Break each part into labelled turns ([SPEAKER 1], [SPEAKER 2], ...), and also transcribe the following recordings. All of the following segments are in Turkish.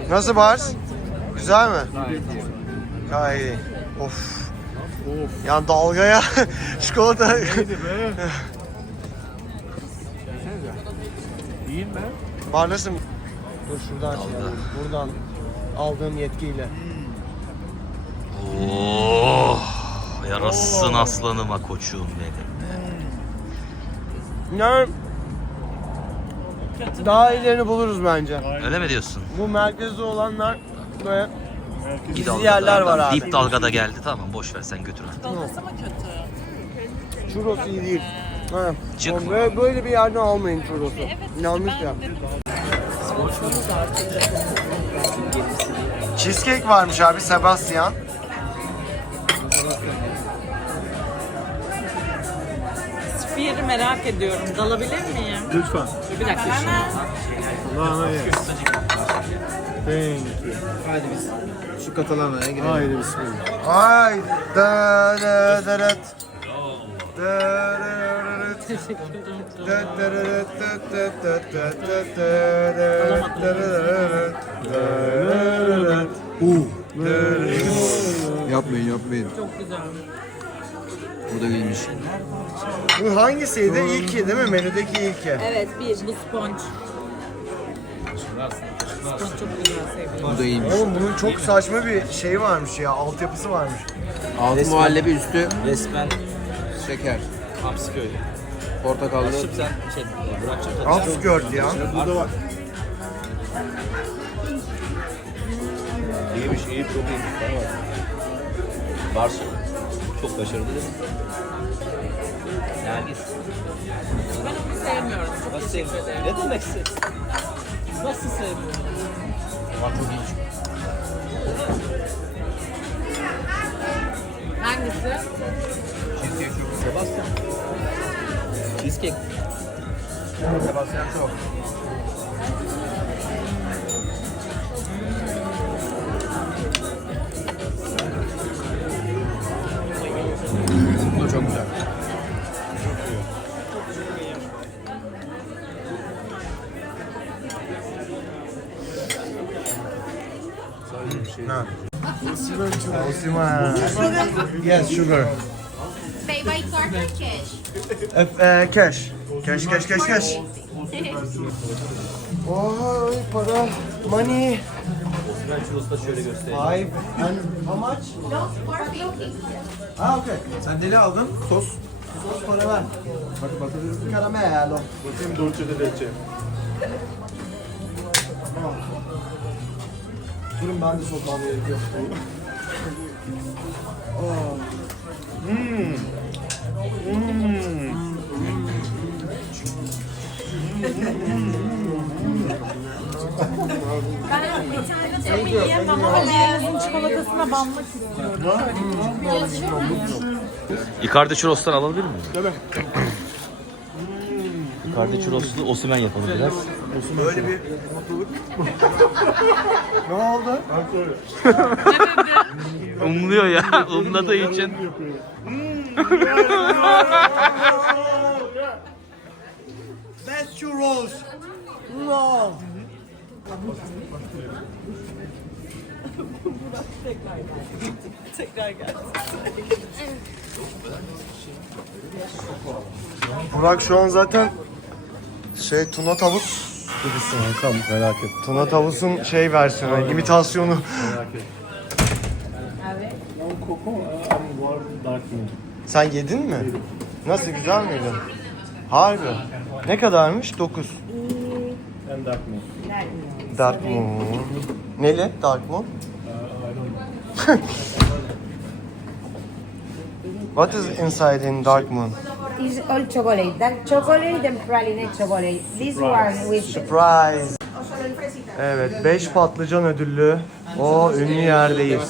[SPEAKER 1] Nasıl bars? Güzel mi? Gayet iyi. Of. Yani dalgaya çikolata.
[SPEAKER 2] Neydi be? İyiyim ben.
[SPEAKER 1] Var nasıl? Dur şuradan şey alayım. Buradan aldığım yetkiyle.
[SPEAKER 3] Yarasın aslanıma koçum benim.
[SPEAKER 1] Yani daha iyilerini buluruz bence.
[SPEAKER 3] Öyle mi diyorsun?
[SPEAKER 1] Bu merkezde olanlar böyle
[SPEAKER 3] Bir
[SPEAKER 1] gizli yerler var abi.
[SPEAKER 3] Dip dalgada geldi, tamam boş ver sen götür artık.
[SPEAKER 4] Dolması mı kötü?
[SPEAKER 1] Churros iyi değil. Ha.
[SPEAKER 3] Çıkma.
[SPEAKER 1] Böyle bir yerden almayın churros'u.
[SPEAKER 4] Evet,
[SPEAKER 1] Yanlış
[SPEAKER 4] ben
[SPEAKER 1] ya.
[SPEAKER 4] de-
[SPEAKER 1] Cheesecake varmış abi Sebastian.
[SPEAKER 4] Sphere'i merak ediyorum. Dalabilir miyim?
[SPEAKER 2] Lütfen.
[SPEAKER 4] Bir dakika
[SPEAKER 2] Allah'ına yes. Thank you.
[SPEAKER 5] Hadi biz şu Katalana'ya girelim.
[SPEAKER 2] Haydi bismillah.
[SPEAKER 1] Ay da da da da.
[SPEAKER 5] Yapmayın.
[SPEAKER 4] Çok güzel.
[SPEAKER 5] Bu da iyiymiş.
[SPEAKER 1] Bu hangisiydi? İlki değil mi? Menüdeki ilki.
[SPEAKER 4] Evet, bu sponge. Sponge çok güzel, sevdim.
[SPEAKER 5] Bu da iyiymiş.
[SPEAKER 1] Oğlum bunun çok saçma bir şey varmış ya. Altyapısı varmış.
[SPEAKER 5] Altı muhallebi, üstü
[SPEAKER 6] Resmen
[SPEAKER 5] şeker.
[SPEAKER 6] Hamsiköy.
[SPEAKER 5] Portakallı.
[SPEAKER 6] Açıp sen Burak'cığım
[SPEAKER 1] Upskirt ya.
[SPEAKER 2] Burada var.
[SPEAKER 6] iyiymiş, iyi çok iyiymiş. Varsa çok başarılı değil mi? Nergis.
[SPEAKER 4] Ben onu sevmiyorum. Çok
[SPEAKER 6] Nasıl
[SPEAKER 4] teşekkür
[SPEAKER 6] sevmiyorsun?
[SPEAKER 4] ederim.
[SPEAKER 6] Ne demek sevmiyorsun?
[SPEAKER 4] Nasıl sevmiyorum?
[SPEAKER 6] Bak çok iyiymiş.
[SPEAKER 4] Hangisi?
[SPEAKER 6] Sebastian. Cheesecake.
[SPEAKER 5] Sebastian çok. Bu da çok güzel.
[SPEAKER 1] Osman. Yes, sugar.
[SPEAKER 7] Pay by card or cash?
[SPEAKER 1] Cash. Cash. Oy para. Money.
[SPEAKER 6] Ben şurası da şöyle göstereyim.
[SPEAKER 1] Five. And how much?
[SPEAKER 7] No, 450.
[SPEAKER 1] Ah, okay.
[SPEAKER 5] Sen deli aldın. Sos.
[SPEAKER 1] Sos para ver.
[SPEAKER 5] Bak bakabiliriz.
[SPEAKER 1] Caramelo.
[SPEAKER 2] Bakayım dolce de leche.
[SPEAKER 1] Durun ben de sos almaya gerekiyor.
[SPEAKER 4] Ama yiyemem ama diğerinizin çikolatasına banmak istiyorum.
[SPEAKER 3] Icardi Churros'tan alabilir miyim? Tabii. Icardi Churros'lu Osimhen yapalım biraz.
[SPEAKER 1] Böyle bir mutluluk. Ne oldu?
[SPEAKER 3] Umluyor ya, umladığı için.
[SPEAKER 1] Best churros. No.
[SPEAKER 4] Tekrar gelsin.
[SPEAKER 1] Burak şu an zaten tuna tavuk gibisin.
[SPEAKER 2] Kankam merak et.
[SPEAKER 1] Tuna tavusun versiyonu, imitasyonu.
[SPEAKER 2] Merak et. Coco var dark moon.
[SPEAKER 1] Sen yedin mi? Nasıl, güzel miydi? Harbi. Ne kadarmış? 9.
[SPEAKER 2] And dark moon.
[SPEAKER 1] Dark Moon. Neli? Dark Moon? What is inside in Dark Moon?
[SPEAKER 8] It's all chocolate. That chocolate and praline chocolate. This one with
[SPEAKER 1] Surprise. Evet, 5 patlıcan ödüllü. O ünlü yerdeyiz.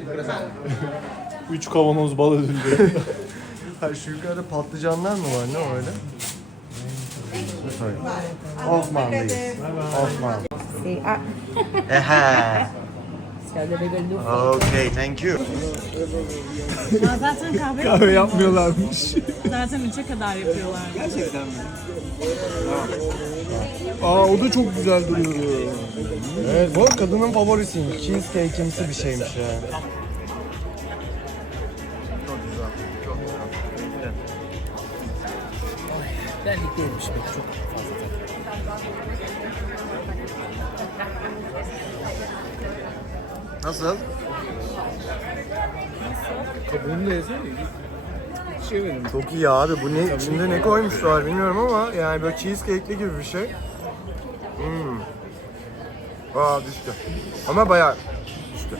[SPEAKER 2] 3 kavanoz bal ödüllü.
[SPEAKER 1] Ha, şu yukarıda patlıcanlar mı var? Ne o öyle? Osmanlıyız. Osman.
[SPEAKER 8] see,
[SPEAKER 1] Ehe.
[SPEAKER 8] so the bigger look.
[SPEAKER 1] Okay, thank you.
[SPEAKER 4] Ya zaten
[SPEAKER 2] Kahve yapmıyorlarmış.
[SPEAKER 4] zaten 3'e kadar yapıyorlar.
[SPEAKER 5] Gerçekten mi? Aa o da çok güzel duruyor.
[SPEAKER 1] Evet, bu kadının favorisiymiş. Cheesecake'imsi bir şeymiş yani.
[SPEAKER 6] Benlik değilmiş pek çok fazla tadı.
[SPEAKER 1] Nasıl?
[SPEAKER 5] Kabuğunu da yesene. Hiç şey verin.
[SPEAKER 1] Çok iyi abi. Bu ne? İçinde ne koymuşlar bilmiyorum ama yani böyle cheesecake'li gibi bir şey. Aa düştü. Ama bayağı düştü.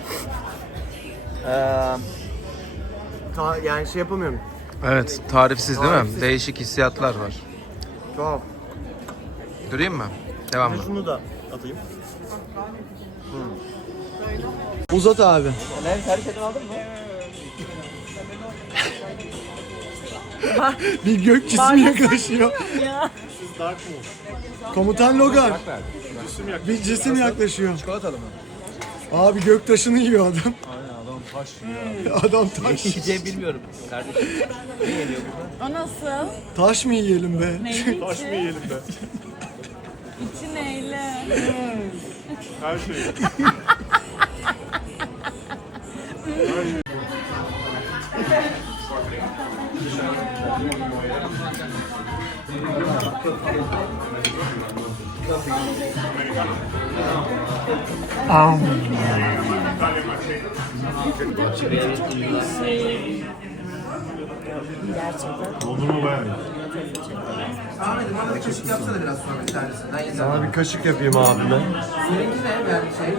[SPEAKER 1] Yani şey yapamıyorum.
[SPEAKER 5] Evet, tarifsiz değil
[SPEAKER 1] Tarifsiz.
[SPEAKER 5] mi? Değişik hissiyatlar var.
[SPEAKER 1] Tamam.
[SPEAKER 5] Durayım mı? Devam mı?
[SPEAKER 1] Şunu da atayım. Uzat abi.
[SPEAKER 6] Sen tarifeden aldın mı?
[SPEAKER 1] Bir gök cismi yaklaşıyor.
[SPEAKER 4] Ya.
[SPEAKER 1] Komutan Logan. Bir cisim yaklaşıyor.
[SPEAKER 5] Çikolatalı mı?
[SPEAKER 1] Abi gök taşını yiyor adam.
[SPEAKER 2] Aynen adam taş ya.
[SPEAKER 1] Adam taş.
[SPEAKER 6] Yiyeceğimi bilmiyorum kardeşim. Ne geliyor burada?
[SPEAKER 4] O nasıl?
[SPEAKER 1] Taş mı yiyelim be?
[SPEAKER 4] Neyli
[SPEAKER 2] Taş mı
[SPEAKER 4] içi?
[SPEAKER 2] yiyelim be?
[SPEAKER 4] İçi neyle?
[SPEAKER 2] Her şey. Dondurma bayağı iyi.
[SPEAKER 5] Ahmet'im bana da kaşık yapsana biraz sonra bir tanesinden yeter.
[SPEAKER 1] Sana bir kaşık yapayım abime.
[SPEAKER 5] Seninki ne? Yani şey.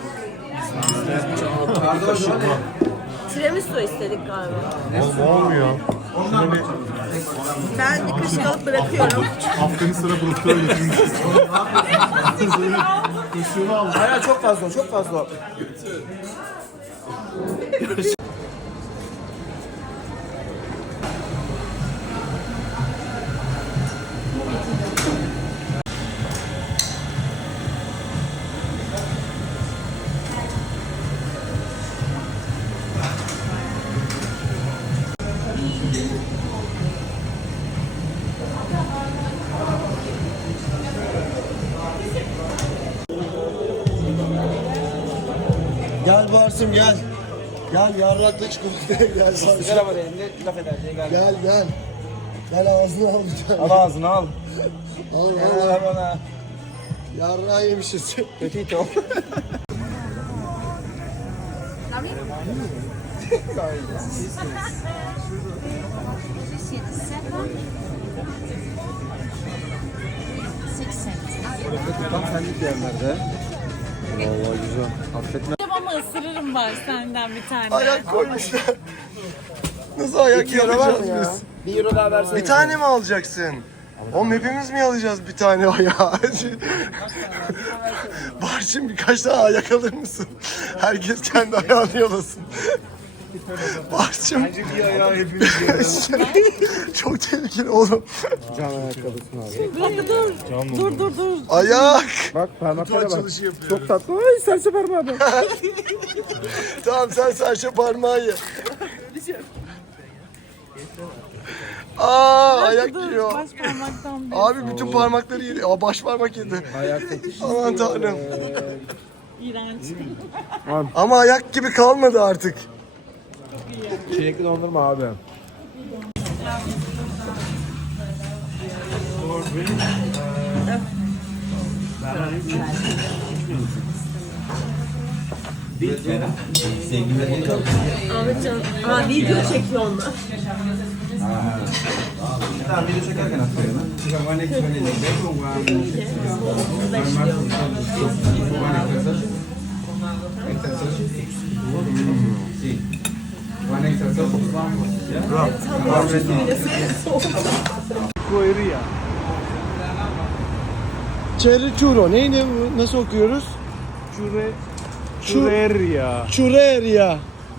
[SPEAKER 5] Kardeş o ne?
[SPEAKER 4] Tiramisu istedik galiba.
[SPEAKER 1] Oğlum olmuyor. Şunu bir...
[SPEAKER 4] Ben bir kaşık alıp bırakıyorum.
[SPEAKER 2] Afganistan'a profiterol getirmişiz. Kaşığını aldım.
[SPEAKER 5] Hayır çok fazla, çok fazla.
[SPEAKER 1] Gel Barsım gel. Gel yarraklı çikolataya gel Barsım.
[SPEAKER 5] Merhaba elinde laf eder diye geldim.
[SPEAKER 1] Gel gel. Gel ağzına alacağım.
[SPEAKER 5] Al ağzını al.
[SPEAKER 1] Al
[SPEAKER 5] Al
[SPEAKER 1] al.
[SPEAKER 5] bana.
[SPEAKER 1] Yarrağı yemişiz.
[SPEAKER 5] Kötü ol. Tam senlik yerlerde. Vallahi güzel. Affetme.
[SPEAKER 4] Ama ısırırım var senden bir tane.
[SPEAKER 1] Ayak koymuşlar. Nasıl ayak yapacağız biz?
[SPEAKER 5] 1 euro daha versene.
[SPEAKER 1] Bir tane mi alacaksın? Oğlum hepimiz mi alacağız bir tane ayağı? Barçın birkaç tane ayak alır mısın? Herkes kendi ayağını yalasın. Barçın.
[SPEAKER 5] Bir ayağı hepimiz yiyoruz.
[SPEAKER 1] Çok tehlikeli oğlum.
[SPEAKER 5] Can ayakkabısını al.
[SPEAKER 4] Dur.
[SPEAKER 1] Ayak.
[SPEAKER 5] Bak parmaklara bak.
[SPEAKER 1] Açılışı yapıyor.
[SPEAKER 5] Çok tatlı. Ay serçe parmağı bak.
[SPEAKER 1] Tamam sen serçe parmağı ye. Aa ayak yiyor.
[SPEAKER 4] Baş parmaktan bir
[SPEAKER 1] Abi bütün parmakları yedi. Aa baş parmak yedi.
[SPEAKER 5] Ayak
[SPEAKER 1] Aman tanrım.
[SPEAKER 4] iğrenç.
[SPEAKER 1] Ama ayak gibi kalmadı artık.
[SPEAKER 5] Çilekli dondurma abi.
[SPEAKER 4] Ahmetcan, video çekiyor onlar.
[SPEAKER 5] Tamam video çekerken atlayalım.
[SPEAKER 1] Cherry churro. Neydi bu? Nasıl okuyoruz?
[SPEAKER 2] Churreria.
[SPEAKER 1] Churreria.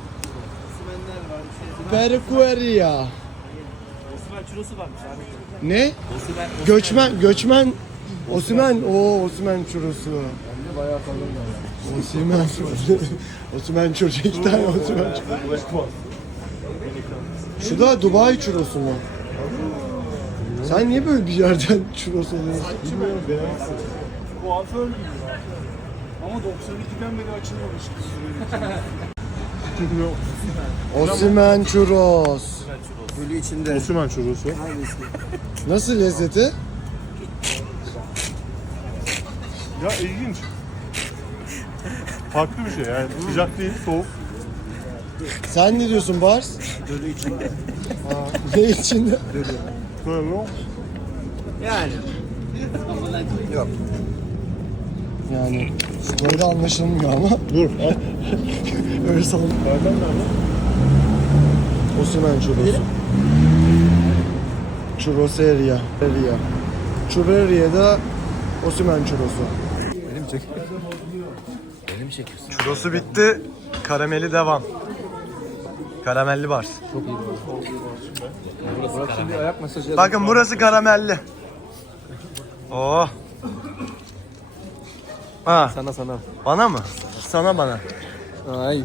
[SPEAKER 1] Perqueria.
[SPEAKER 6] Osman çurosu varmış abi.
[SPEAKER 1] Ne? Göçmen. Osimhen. Osimhen churrosu. Osimhen. Osimhen churrosu. 2 tane Osimhen churrosu. Şu da Dubai churrosu mu? Sen niye böyle bir yerden churros alıyorsun?
[SPEAKER 2] Bilmiyorum beğenmezsin. Bu alför gibi ya. Ama 92'den beri açılmamıştı.
[SPEAKER 1] Osimhen churros.
[SPEAKER 5] Gülü içinde.
[SPEAKER 2] Osman churrosu.
[SPEAKER 1] Nasıl lezzeti?
[SPEAKER 2] Ya ilginç. Farklı bir şey yani. Sıcak değil, soğuk.
[SPEAKER 1] Sen ne diyorsun Bars?
[SPEAKER 5] Gülü içinde.
[SPEAKER 1] Ne içinde?
[SPEAKER 2] Böyle o.
[SPEAKER 5] Yani. Yok.
[SPEAKER 1] Yani böyle anlaşılmıyor ama.
[SPEAKER 2] Dur. Al.
[SPEAKER 1] Öyle sanırım.
[SPEAKER 2] Nereden nerede?
[SPEAKER 1] Osimhen churrosu. Churroseria. Churreria'da Osimhen churrosu.
[SPEAKER 6] Benim çekiyorsun.
[SPEAKER 1] Churrosu bitti. Karameli devam. Karamelli Bars.
[SPEAKER 5] Bırak şimdi ayak masajı.
[SPEAKER 1] Bakın burası karamelli. Oh. Ha,
[SPEAKER 5] Sana.
[SPEAKER 1] bana mı? Sana bana.
[SPEAKER 5] Ay.